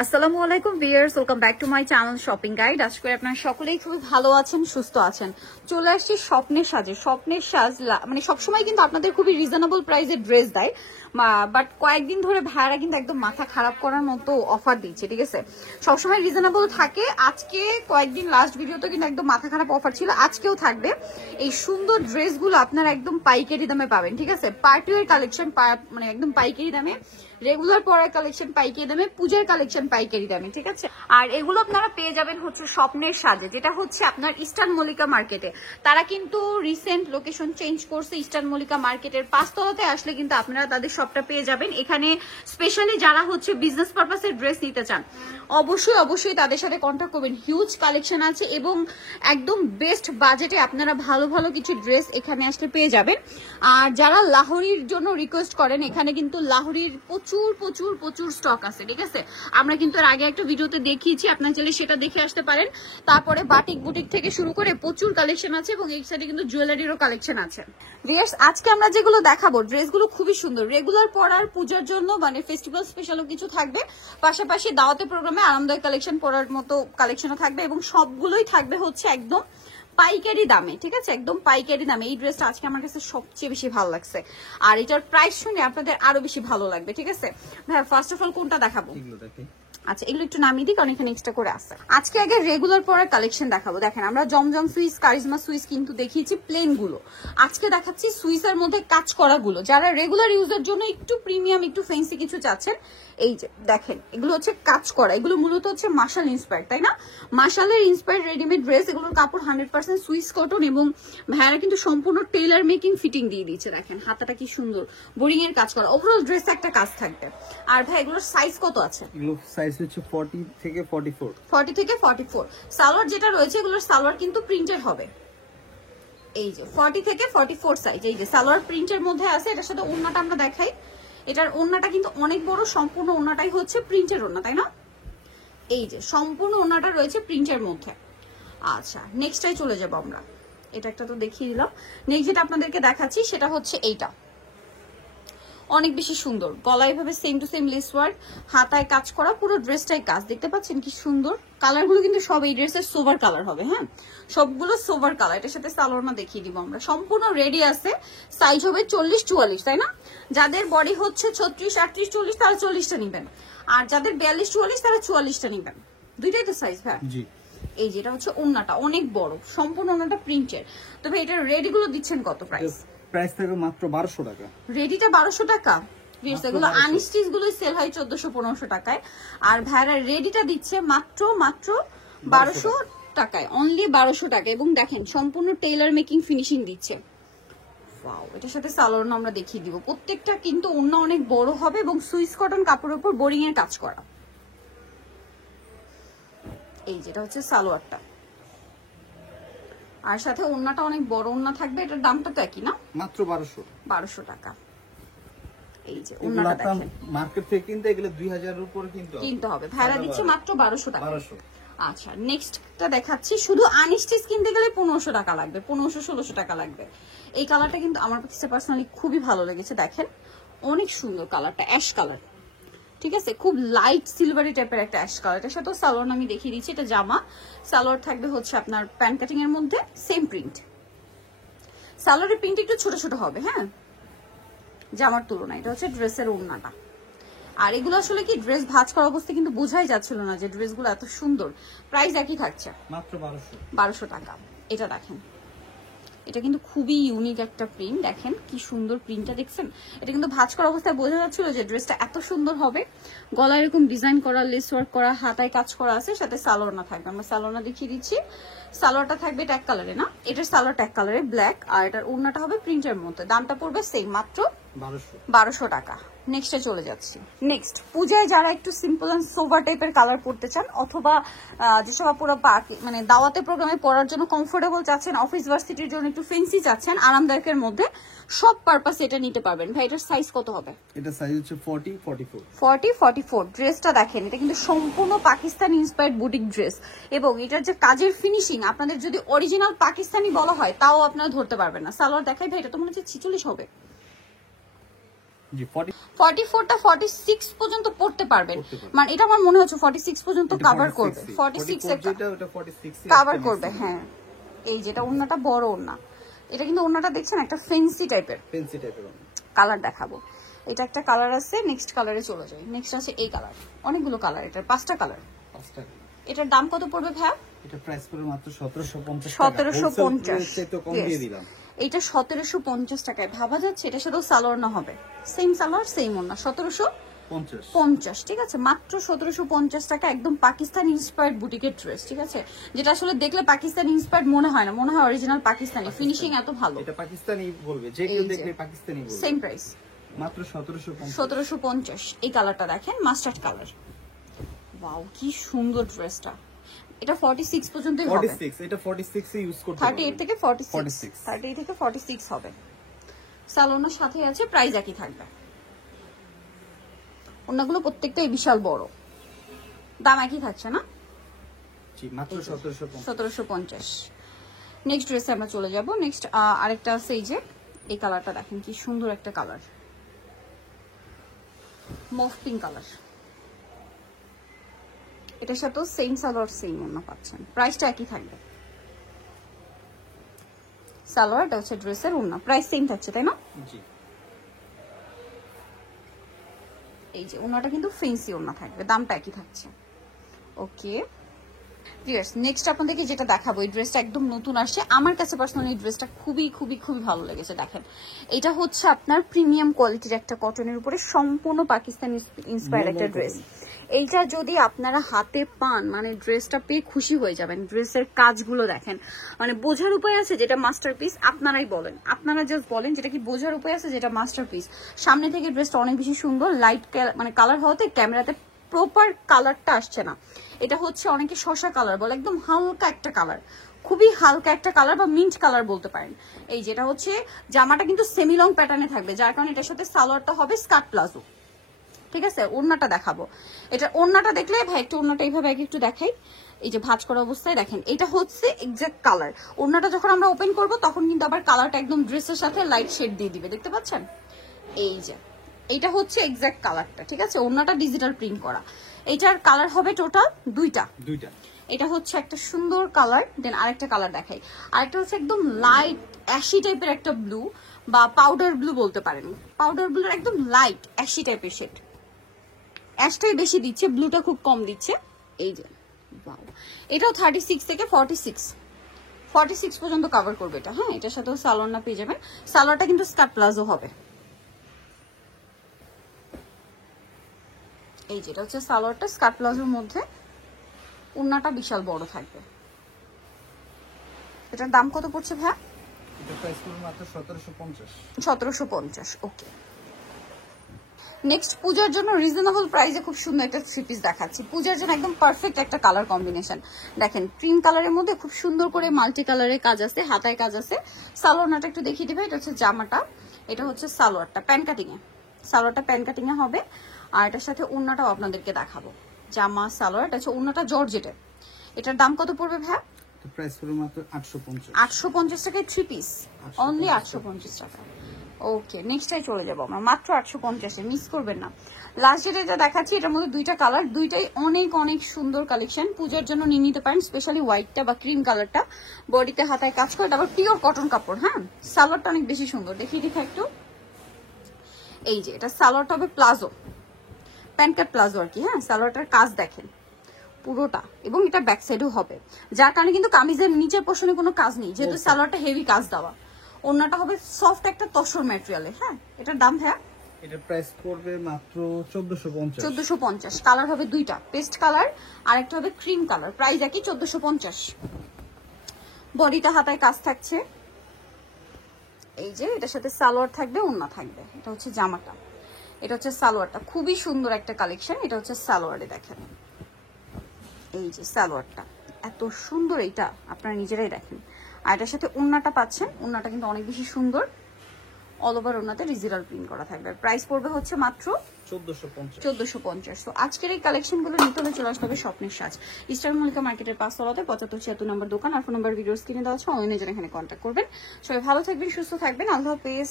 আসসালামু আলাইকুম viewers, welcome back to my channel shopping guide. আশা করি আপনারা সকলেই খুবই ভালো আছেন, সুস্থ আছেন। চলে আসছি স্বপ্নের সাজে। স্বপ্নের সাজ মানে সবসময় কিন্তু আপনাদের খুবই রিজনেবল প্রাইসে ড্রেস দেয়, বাট কয়েকদিন ধরে ভাইরা কিন্তু একদম মাথা খারাপ করার মতো অফার দিচ্ছে। ঠিক আছে, সবসময় রিজনেবল থাকে। আজকে কয়েকদিন লাস্ট ভিডিওতে কিন্তু একদম মাথা খারাপ অফার ছিল, আজকেও থাকবে। এই সুন্দর ড্রেসগুলো আপনারা একদম পাইকারি দামে পাবেন। ঠিক আছে, পার্টি ওয়্যার কালেকশন মানে একদম পাইকারি দামে, রেগুলার পরার কালেকশন পাইকারি দামে, পূজার কালেকশন পাইকারি দামে। ঠিক আছে, আর এগুলো আপনারা পেয়ে যাবেন হচ্ছে স্বপ্নের সাজে, যেটা হচ্ছে আপনার ইস্টার্ন মল্লিকা মার্কেটে। তারা কিন্তু রিসেন্ট লোকেশন চেঞ্জ করছে। ইস্টার্ন মল্লিকা মার্কেটের 5 তলাতে আসলে কিন্তু আপনারা তাদের শপটা পেয়ে যাবেন। এখানে স্পেশালি যারা হচ্ছে বিজনেস পারপাসের ড্রেস নিতে চান, অবশ্যই তাদের সাথে কন্ট্যাক্ট করবেন। হিউজ কালেকশন আছে এবং একদম বেস্ট বাজেটে আপনারা ভালো ভালো কিছু ড্রেস এখানে আসলে পেয়ে যাবেন। আর যারা লাহোরির জন্য রিকোয়েস্ট করেন, এখানে কিন্তু লাহোরির প্রচুর স্টক আছে। ঠিক আছে, আমরা কিন্তু এর আগে একটা ভিডিওতে দেখিয়েছি, আপনার চাইলে সেটা দেখে আসতে পারেন। তারপরে বাটিক বুটিক থেকে শুরু করে প্রচুর কালেকশন আছে এবং এই সাইডে কিন্তু জুয়েলারিরও কালেকশন আছে। ভিউয়ার্স, আজকে আমরা যেগুলো দেখাবো ড্রেসগুলো খুবই সুন্দর, রেগুলার পরার, পূজার জন্য মানে ফেস্টিভ্যাল স্পেশালও কিছু থাকবে, পাশাপাশি দাওয়াতের প্রোগ্রামে আরামদায়ক কালেকশন পরার মতো কালেকশনও থাকবে এবং সবগুলোই থাকবে হচ্ছে একদম পাইকারি দামে। ঠিক আছে, একদম পাইকারি দামে। এই ড্রেসটা আজকে আমার কাছে সবচেয়ে বেশি ভালো লাগছে, আর এটার প্রাইস শুনে আপনাদের আরো বেশি ভালো লাগবে। ঠিক আছে ভাই, ফার্স্ট অফ অল কোনটা দেখাবো? আচ্ছা, এগুলো একটু নামিয়ে দিই কারণ এখানে এক্সট্রা করে আছে। আজকে আগে রেগুলার পরার কালেকশন দেখাবো। দেখেন, আমরা জমজম সুইস, কারিজমা সুইস কিন্তু দেখিয়েছি প্লেন গুলো, আজকে দেখাচ্ছি সুইসের মধ্যে কাজ করা গুলো। যারা রেগুলার ইউজের জন্য একটু প্রিমিয়াম, একটু ফ্যান্সি কিছু চাচ্ছেন, এই যে দেখেন, এগুলো হচ্ছে কাজ করা। এগুলো মূলত হচ্ছে মার্শাল ইন্সপায়ার্ড, তাই না? মার্শালের ইন্সপায়ার্ড রেডিমেড ড্রেস। এগুলোর কাপড় 100% সুইস কটন এবং ভাইয়ারা কিন্তু সম্পূর্ণ টেইলার মেকিং ফিটিং দিয়ে দিচ্ছে। দেখেন হাতাটা কি সুন্দর, বোরিং এর কাজ করা। ওভারঅল ড্রেস একটা কাজ থাকবে। আর ভাই এগুলোর সাইজ কত আছে? এগুলো সাইজ হচ্ছে 40 থেকে 44। 40 থেকে 44। সালোয়ার যেটা রয়েছে, এগুলোর সালোয়ার কিন্তু প্রিন্টেড হবে। এই যে 40 থেকে 44 সাইজ, এই যে সালোয়ার প্রিন্টের মধ্যে আছে। এটার সাথে ওড়নাটা আমরা দেখাই। এটার ওড়নাটা কিন্তু অনেক বড়, সম্পূর্ণ ওড়নাটাই হচ্ছে প্রিন্টের ওড়না, তাই না? এই যে সম্পূর্ণ ওড়নাটা রয়েছে প্রিন্টের মধ্যে। আচ্ছা, নেক্সটটাই চলে যাব আমরা। এটা একটা তো দেখিয়ে দিলাম। নেক্সট যেটা আপনাদেরকে দেখাচ্ছি সেটা হচ্ছে এইটা, অনেক বেশি সুন্দর। গলায় ভাবে same to same less work, হাতায় কাজ করা, পুরো ড্রেসটাই কাজ। দেখতে পাচ্ছেন কি সুন্দর। কালারগুলো কিন্তু সব এই ড্রেসের সোভার কালার হবে। হ্যাঁ, সবগুলো সোভার কালার। এটার সাথে সালোয়ারটা দেখিয়ে দিব আমরা। সম্পূর্ণ রেডি আছে। সাইজ হবে 40-44, তাই না? যাদের বডি হচ্ছে 36-38-40 তারা 40টা নেবেন, আর যাদের 42-44 তারা 44টা নেবেন। দুইটাই তো সাইজ ভাই। জি। এই যেটা হচ্ছে ওড়নাটা অনেক বড়, সম্পূর্ণ ওড়নাটা প্রিন্টের। তবে এটার রেডিগুলো দিচ্ছেন কত প্রাইস? প্রাইস থাকে মাত্র 1200 টাকা। রেডিটা 1200 টাকা। এগুলো আনস্টিচ গুলো সেল হয় 1400-1500 টাকায়, আর ভাইরা রেডিটা দিচ্ছে মাত্র 1200 টাকায়, অনলি 1200 টাকা। এবং দেখেন সম্পূর্ণ টেইলার মেকিং ফিনিশিং দিচ্ছে। ওয়াও, এটার সাথে সালোয়ার আমরা দেখিয়ে দিব। প্রত্যেকটা কিন্তু ওড়না অনেক বড় হবে এবং সুইস কটন কাপড়ের উপর বোরিং এর কাজ করা। এই যেটা হচ্ছে সালোয়ারটা, আর সাথে ওড়নাটা অনেক বড় ওড়না থাকবে। এটার দামটা তো একই না? মাত্র 1200 টাকা। এই যে ওড়নাটা দেখেন, মার্কেট থেকে কিনতে গেলে 2000 এর উপরে কিনতে হবে। ভাড়া দিচ্ছে মাত্র 1200 টাকা। আচ্ছা, নেক্সটটা দেখাচ্ছি। শুধু আনস্টিচ কিনতে গেলে 1500 টাকা লাগবে, 1500-1600 টাকা লাগবে। এই কালারটা কিন্তু আমার কাছে পার্সোনালি খুবই ভালো লেগেছে। দেখেন অনেক সুন্দর কালারটা, অ্যাশ কালার। ঠিক আছে, খুব লাইট সিলভারি টাইপের একটা অ্যাশ কালার। এটার সাথে সালোয়ার আমি দেখিয়ে দিচ্ছি। এটা জামা, সালোয়ার থাকবে হচ্ছে আপনার প্যান্ট কাটিং এর মধ্যে, সেম প্রিন্ট। সালোয়ারের প্রিন্ট একটু ছোট ছোট হবে, হ্যাঁ, জামার তুলনায়। এটা হচ্ছে ড্রেসের ওড়নাটা। আর এগুলো আসলে কি ড্রেস ভাঁজ করা অবস্থায় কিন্তু বোঝাই যাচ্ছিল না যে ড্রেসগুলো এত সুন্দর। প্রাইস একই থাকছে, মাত্র 1200 টাকা। এটা দেখেন, এটা কিন্তু খুবই ইউনিক একটা প্রিন্ট। দেখেন কি সুন্দর প্রিন্টটা, দেখছেন? এটা কিন্তু ভাঁজ করা অবস্থায় বোঝা যাচ্ছিল যে ড্রেসটা এত সুন্দর হবে। গলায় এরকম ডিজাইন করা, লেস ওয়ার্ক করা, হাতায় কাজ করা আছে, সাথে সালোয়ার থাকবে। আমরা সালোয়ার দেখিয়ে দিচ্ছি। সালোয়ারটা থাকবে ট্যাগ কালারে, না এটার সালোয়ার ট্যাগ কালারে ব্ল্যাক, আর এটার ওড়নাটা হবে প্রিন্টের মধ্যে। দামটা পড়বে সেম, মাত্র 1200 টাকা। নেক্সটে চলে যাচ্ছি। নেক্সট, পূজায় যারা একটু সিম্পল এন্ড সোভার টাইপের কালার পরতে চান, অথবা যেসব পুরো মানে দাওয়াতে প্রোগ্রামে পরার জন্য কমফোর্টেবল চাচ্ছেন, অফিস ভার্সিটির জন্য একটু ফ্যান্সি চাচ্ছেন, আরামদায়কের মধ্যে, সব পারপাস এটা নিতে পারবেন। ভাই এটার সাইজ কত হবে? এটা সাইজ হচ্ছে 40-44। 40-44। ড্রেসটা দেখেন, এটা কিন্তু সম্পূর্ণ পাকিস্তানি ইন্সপায়ার্ড বুটিক ড্রেস, এবং এটার যে কাজের ফিনিশিং আপনাদের যদি অরিজিনাল পাকিস্তানি বলা হয় তাও আপনারা ধরতে পারবেন না। সালোয়ার দেখাই ভাই, এটা তো মনে হচ্ছে 46 হবে। জি 40 44টা 46 পর্যন্ত পড়তে পারবেন, মানে এটা আমার মনে হচ্ছে 46 পর্যন্ত কভার করবে, 46 যেটা ওটা 46 কভার করবে। হ্যাঁ, এই যেটা ওন্নাটা বড় ওন্না, এটা কিন্তু ওন্নাটা দেখছেন একটা ফেন্সি টাইপের কালার দেখাবো। এটা একটা কালার আছে, নেক্সট কালারে চলে যাই। নেক্সট আছে এই কালার, অনেকগুলো কালার, এটা 5টা কালার। এটার দাম কত পড়বে ভাই? এটা প্রাইস পড়বে মাত্র 1750 টাকা। 1750 তো কম দিয়ে দিলাম। এটা 1750 টাকায় ভাবা যাচ্ছে। এটা শুধু সালোয়ার না হবে, সেম সালোয়ার সেম ওন্না, 1750। ঠিক আছে, মাত্র 1750 টাকা, একদম পাকিস্তান ইন্সপায়ার্ড বুটিকের ড্রেস। ঠিক আছে, যেটা আসলে দেখলে পাকিস্তান ইন্সপায়ার্ড মনে হয় না, মনে হয় অরিজিনাল পাকিস্তানি। ফিনিশিং এত ভালো, এটা পাকিস্তানি বলবে, যে কেউ দেখলে পাকিস্তানি বলবে। সেম প্রাইস মাত্র 1750। 1750। এই কালারটা দেখেন, মাস্টার্ড কালার। ওয়াও, কি সুন্দর ড্রেসটা। এটা 46 পর্যন্তই হবে। 46, এটা 46 এ ইউজ করতে 38 থেকে 46, 38 থেকে 46 হবে। সালোনার সাথে আছে, প্রাইস একই থাকবে। অন্যগুলো প্রত্যেকটাই বিশাল বড়, দাম একই থাকছে না? জি, মাত্র 1750। নেক্সট ড্রেসে আমরা চলে যাব। নেক্সট আরেকটা আছে, এই যে এই কালারটা দেখেন, কি সুন্দর একটা কালার, মফ পিঙ্ক কালার। এটার সাথেও সেম সালোয়ার সেম ওন্না পাচ্ছেন, প্রাইসটা একই থাকবে। সালোয়ার, এটা হচ্ছে ড্রেসের ওন্না, প্রাইস সেম থাকছে, তাই না? জি। এই যে ওন্নাটা কিন্তু ফেন্সি ওন্না থাকবে, দামটা একই থাকছে। ওকে ভিউয়ার্স, নেক্সট আপনাদেরকে যেটা দেখাবো, এই ড্রেসটা একদম নতুন আসছে, আমার কাছে পার্সোনালি এই ড্রেসটা খুবই খুবই খুবই ভালো লেগেছে। দেখেন, এটা হচ্ছে আপনার প্রিমিয়াম কোয়ালিটির একটা কটনের উপরে সম্পূর্ণ পাকিস্তানি ইন্সপায়ার্ড একটা ড্রেস। এইটা যদি আপনারা হাতে পান, মানে ড্রেসটা পেয়ে খুশি হয়ে যাবেন। ড্রেসের কাজগুলো দেখেন, মানে বোঝার উপায় আছে যেটা মাস্টারপিস। আপনারাই বলেন, আপনারা জাস্ট বলেন যেটা কি বোঝার উপায় আছে যেটা মাস্টারপিস। সামনে থেকে ড্রেসটা অনেক বেশি সুন্দর, লাইট মানে কালার হওয়াতে ক্যামেরাতে প্রপার কালারটা আসছে না। এটা হচ্ছে অনেকে শসা কালার বলে, একদম হালকা একটা কালার, খুবই হালকা একটা কালার বা মিন্ট কালার বলতে পারেন। এই যেটা হচ্ছে জামাটা কিন্তু সেমি লং প্যাটার্নে থাকবে, যার কারণে এটার সাথে সালোয়ারটা হবে স্কার্ট প্লাজো। ঠিক আছে, ওড়নাটা দেখাবো। এটা ওড়নাটা দেখলে ভাই একটু ওড়নাটা এইভাবে একটু দেখাই, এই যে ভাঁজ করা অবস্থায় দেখেন, এটা হচ্ছে এক্সাক্ট কালার। ওড়নাটা যখন আমরা ওপেন করব তখন কিন্তু আবার কালারটা একদম ড্রেসের সাথে লাইট শেড দিয়ে দিবে, দেখতে পাচ্ছেন? এই যে এইটা হচ্ছে এক্সাক্ট কালারটা। ঠিক আছে, ওড়নাটা ডিজিটাল প্রিন্ট করা। এটার কালার হবে টোটাল দুইটা। এটা হচ্ছে একটা সুন্দর কালার, দেন আরেকটা কালার দেখাই। আরেকটা হচ্ছে একদম লাইট অ্যাশি টাইপের একটা ব্লু বা পাউডার ব্লু বলতে পারেন। পাউডার ব্লুর একদম লাইট অ্যাশি টাইপের শেড, অ্যাশটাই বেশি দিচ্ছে, ব্লুটা খুব কম দিচ্ছে। এই যে এটাও 36 থেকে 46 পর্যন্ত কভার করবে এটা। হ্যাঁ, এটার সাথেও সালোয়ারটা পেয়ে যাবেন। সালোয়ারটা কিন্তু স্কার্ট প্লাজো হবে। এই যেটা হচ্ছে সালোয়ারটা স্কার্ট প্লাজোর মধ্যে, ওন্নাটা বিশাল বড় থাকবে। এটার দাম কত পড়ছে ভাই? এটা প্রাইস পড়বে মাত্র 1750। 1750। ওকে, নেক্সট পূজার জন্য রিজনেবল প্রাইসে খুব সুন্দর একটা থ্রি পিস দেখাচ্ছি। পূজার জন্য একদম পারফেক্ট একটা কালার কম্বিনেশন। দেখেন, ক্রিম কালারের মধ্যে খুব সুন্দর করে মাল্টি কালারের কাজ আছে, হাতায় কাজ আছে। সালোয়ারটা একটু দেখিয়ে দিবে। এটা হচ্ছে জামাটা, এটা হচ্ছে সালোয়ারটা প্যান কাটিং এ, সালোয়ারটা প্যান কাটিং এ হবে। আর এটার সাথে ওন্নাটাও আপনাদেরকে দেখাবো। জামা সালোয়ার, এটা হচ্ছে ওন্নাটা জর্জেটের। এটার দাম কত পড়বে ভাই? প্রাইস পড়বে মাত্র 850। 850 টাকায় থ্রি পিস, অনলি 850 টাকা। ওকে, নেক্সটটাই চলে যাবো আমরা, মাত্র 850-এ, মিস করবেন না। লাস্ট যেটা দেখাচ্ছি, এটার মধ্যে দুইটা কালার, দুইটাই অনেক অনেক সুন্দর কালেকশন। পূজার জন্য নিয়ে নিতে পারেন, স্পেশালি হোয়াইটটা বা ক্রিম কালারটা। বডিতে হাতায় কাজ করে, তারপর পিওর কটন কাপড়। হ্যাঁ, সালোয়ারটা অনেক বেশি সুন্দর, দেখিয়ে দেখা একটু। এই যে এটা সালোয়ারটা হবে প্লাজো, প্যান্ট কাট প্লাজো আর কি। হ্যাঁ, সালোয়ারটার কাজ দেখেন পুরোটা, এবং এটা ব্যাক সাইডেও হবে, যার কারণে কিন্তু কামিজের নিচের পোর্শনে কোনো কাজ নেই, যেহেতু সালোয়ারটা হেভি কাজ দেওয়া। ওন্নাটা হবে সফট একটা তসর ম্যাটেরিয়ালে। হ্যাঁ, এটার দাম ভাইয়া? এটা প্রাইস পড়বে মাত্র 1450। 1450। কালার হবে দুইটা, পেস্ট কালার আর একটা হবে ক্রিম কালার, প্রাইস একই 1450। বডিটা হাতায় কাজ থাকছে। এই যে এটার সাথে সালোয়ার থাকবে, ওন্না থাকবে। এটা হচ্ছে জামাটা, এটা হচ্ছে সালোয়ারটা, খুবই সুন্দর একটা কালেকশন। এটা হচ্ছে সালোয়ারে, দেখেন এই যে সালোয়ারটা এত সুন্দর, এইটা আপনারা নিজেরাই দেখেন। আর এটার সাথে ওন্নাটা পাচ্ছেন, ওন্নাটা কিন্তু অনেক বেশি সুন্দর, অল ওভার ওন্নাতে ডিজিটাল প্রিন্ট করা থাকবে। প্রাইস পড়বে হচ্ছে মাত্র 1450। তো আজকের এই কালেকশনগুলো নিতে হলে চলে আসতে হবে স্বপ্নের সাজ, ইস্টার্ন মল্লিকা মার্কেটের 5 তলাতে 7576 নম্বর দোকান। আর ফোন নাম্বার ভিডিওস কিনে দেওয়া আছে, অনলাইনে জন্য এখানে কন্ট্যাক্ট করবেন। সবাই ভালো থাকবেন, সুস্থ থাকবেন, আল্লাহ হাফেজ।